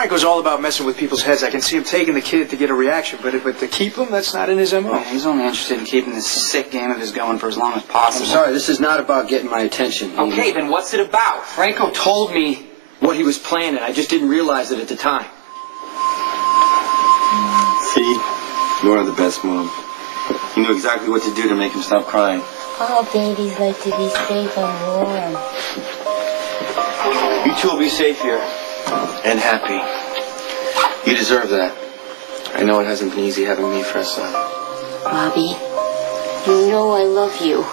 Franco's all about messing with people's heads. I can see him taking the kid to get a reaction, but to keep him, that's not in his MO. Yeah, he's only interested in keeping this sick game of his going for as long as possible. I'm sorry, this is not about getting my attention. Okay, then what's it about? Franco told me what he was planning. I just didn't realize it at the time. See? You are the best mom. You knew exactly what to do to make him stop crying. All babies like to be safe and warm. You two will be safe here. And happy. You deserve that. I know it hasn't been easy having me for a son. Bobby, you know I love you.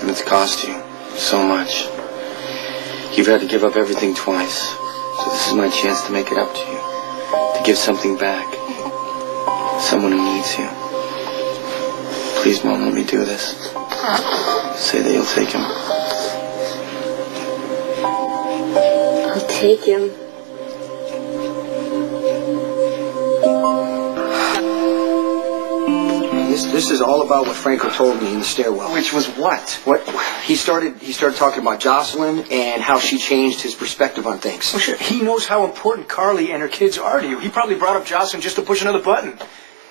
And it's cost you so much. You've had to give up everything twice. So this is my chance to make it up to you. To give something back. Someone who needs you. Please, Mom, let me do this. Say that you'll take him. I'll take him. This is all about what Franco told me in the stairwell. Which was what? He started talking about Jocelyn and how she changed his perspective on things. Well, sure. He knows how important Carly and her kids are to you. He probably brought up Jocelyn just to push another button.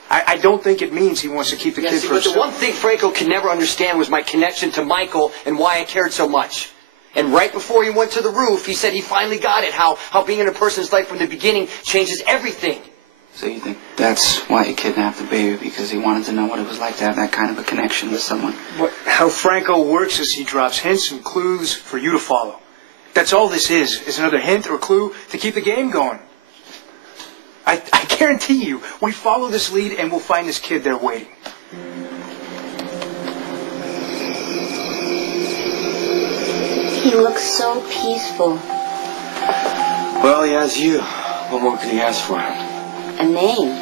I don't think it means he wants to keep the kid for but himself. the one thing Franco could never understand was my connection to Michael and why I cared so much. And right before he went to the roof, he said he finally got it, how being in a person's life from the beginning changes everything. So you think that's why he kidnapped the baby, because he wanted to know what it was like to have that kind of a connection with someone? How Franco works is he drops hints and clues for you to follow. That's all this is another hint or clue to keep the game going. I guarantee you, we follow this lead and we'll find this kid there waiting. He looks so peaceful. Well, he has you. What more could he ask for? A name.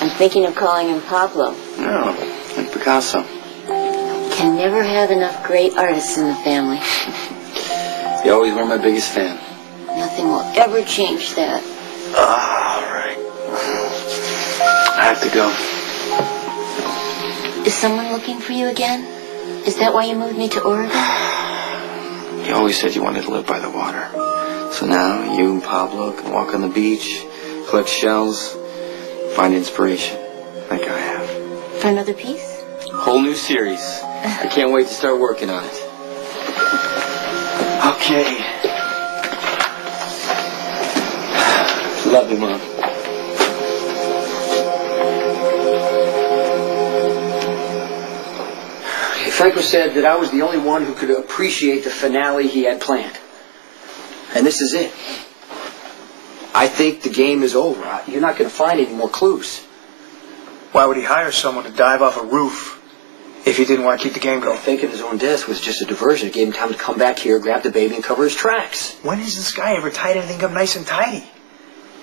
I'm thinking of calling him Pablo. No, like Picasso. Can never have enough great artists in the family. You always were my biggest fan. Nothing will ever change that. All right. I have to go. Is someone looking for you again? Is that why you moved me to Oregon? You always said you wanted to live by the water. So now you and Pablo can walk on the beach, collect shells, find inspiration, like I have. For another piece? Whole new series. I can't wait to start working on it. Okay. Love you, Mom. Franco said that I was the only one who could appreciate the finale he had planned. And this is it. I think the game is over. You're not going to find any more clues. Why would he hire someone to dive off a roof if he didn't want to keep the game going? Thinking his own death was just a diversion. It gave him time to come back here, grab the baby, and cover his tracks. When has this guy ever tied anything up nice and tidy?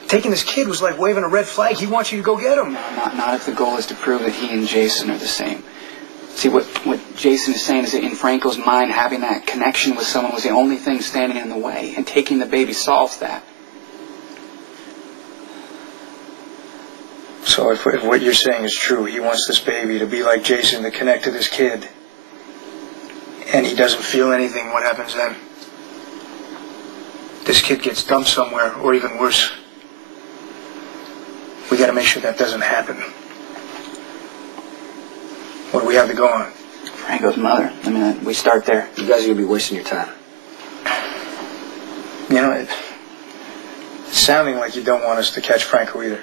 Taking this kid was like waving a red flag. He wants you to go get him. No, not if the goal is to prove that he and Jason are the same. See, what Jason is saying is that in Franco's mind, having that connection with someone was the only thing standing in the way, and taking the baby solves that. So if what you're saying is true, he wants this baby to be like Jason, to connect to this kid, and he doesn't feel anything, what happens then? This kid gets dumped somewhere, or even worse. We got to make sure that doesn't happen. What do we have to go on? Franco's mother. I mean, we start there. You guys are going to be wasting your time. You know, it's sounding like you don't want us to catch Franco either.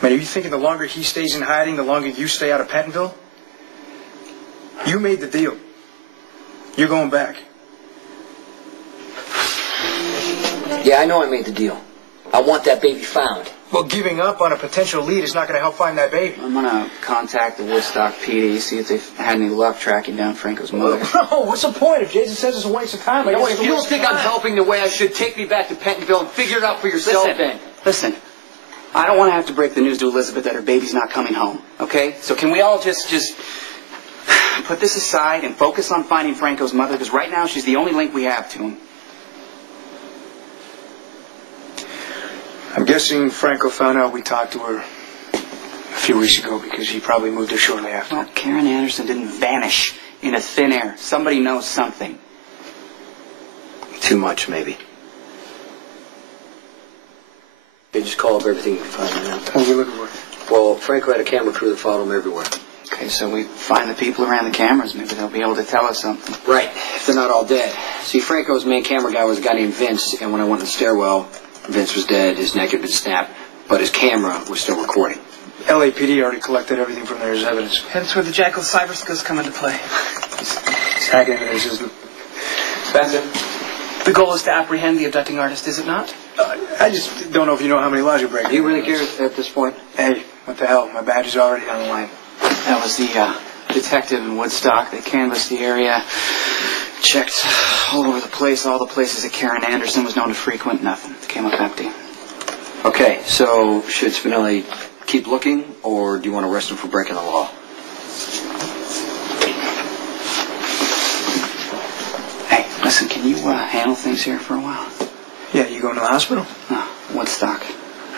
I mean, are you thinking the longer he stays in hiding, the longer you stay out of Pentonville? You made the deal. You're going back. Yeah, I know I made the deal. I want that baby found. Well, giving up on a potential lead is not going to help find that baby. I'm going to contact the Woodstock PD, see if they've had any luck tracking down Franco's mother. No, what's the point? If Jason says it's a waste of time, You know what? If you don't think I'm helping the way I should, take me back to Pentonville and figure it out for yourself then. Listen. I don't want to have to break the news to Elizabeth that her baby's not coming home, okay? So can we all just put this aside and focus on finding Franco's mother? Because right now she's the only link we have to him. I'm guessing Franco found out we talked to her a few weeks ago because he probably moved her shortly after. Well, Karen Anderson didn't vanish into thin air. Somebody knows something. Too much, maybe. Okay, just call up everything you can find out. What are we looking for? Well, Franco had a camera crew that followed him everywhere. Okay, so we find the people around the cameras. Maybe they'll be able to tell us something. Right, if they're not all dead. See, Franco's main camera guy was a guy named Vince, and when I went in the stairwell, Vince was dead, his neck had been snapped, but his camera was still recording. LAPD already collected everything from there as evidence. Hence where the Jackal cyber skills come into play. It's hack into their system. Spencer. The goal is to apprehend the abducting artist, is it not? I just don't know if you know how many laws you're breaking. Do you really care at this point? Hey, what the hell? My badge is already on the line. That was the detective in Woodstock. They canvassed the area, checked all over the place, all the places that Karen Anderson was known to frequent. Nothing. It came up empty. Okay, so should Spinelli keep looking, or do you want to arrest him for breaking the law? Hey, listen, can you handle things here for a while? Yeah, you going to the hospital? No, Woodstock.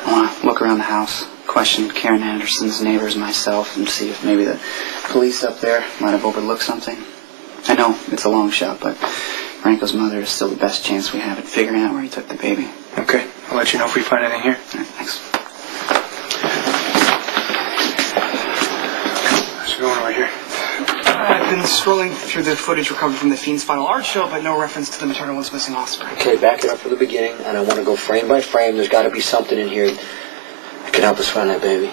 I want to look around the house, question Karen Anderson's neighbors, myself, and see if maybe the police up there might have overlooked something. I know it's a long shot, but Franco's mother is still the best chance we have at figuring out where he took the baby. Okay, I'll let you know if we find anything here. All right, thanks. What's going on over here? I've been scrolling through the footage recovered from the Fiend's final art show, but no reference to the maternal one's missing offspring. Okay, back it up from the beginning, and I want to go frame by frame. There's got to be something in here that can help us find that baby.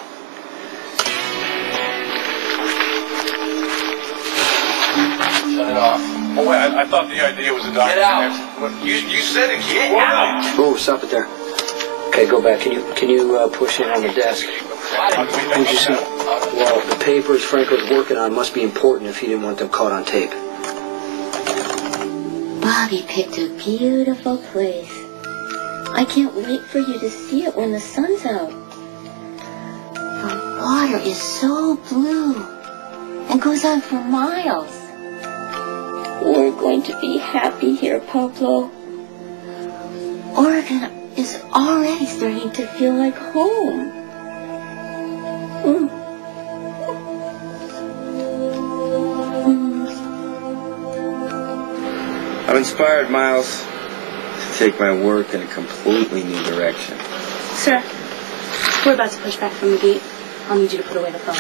Shut it off. Oh, wait, I thought the idea was a document. Get out. You said it. Get out. Oh, stop it there. Okay, go back. Can you push in on the desk? What'd you say? Well, the papers Franco's working on must be important if he didn't want them caught on tape. Bobby picked a beautiful place. I can't wait for you to see it when the sun's out. The water is so blue and goes on for miles. We're going to be happy here, Pablo. Oregon is already starting to feel like home. I'm inspired, Miles, to take my work in a completely new direction. Sir, we're about to push back from the gate. I'll need you to put away the phone.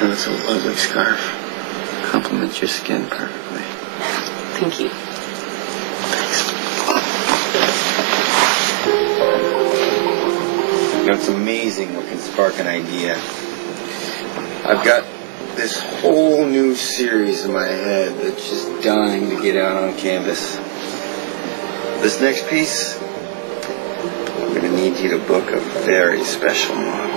And it's a lovely scarf. Complements your skin perfectly. Thank you. You know, it's amazing what can spark an idea. I've got this whole new series in my head that's just dying to get out on canvas. This next piece, I'm going to need you to book a very special model.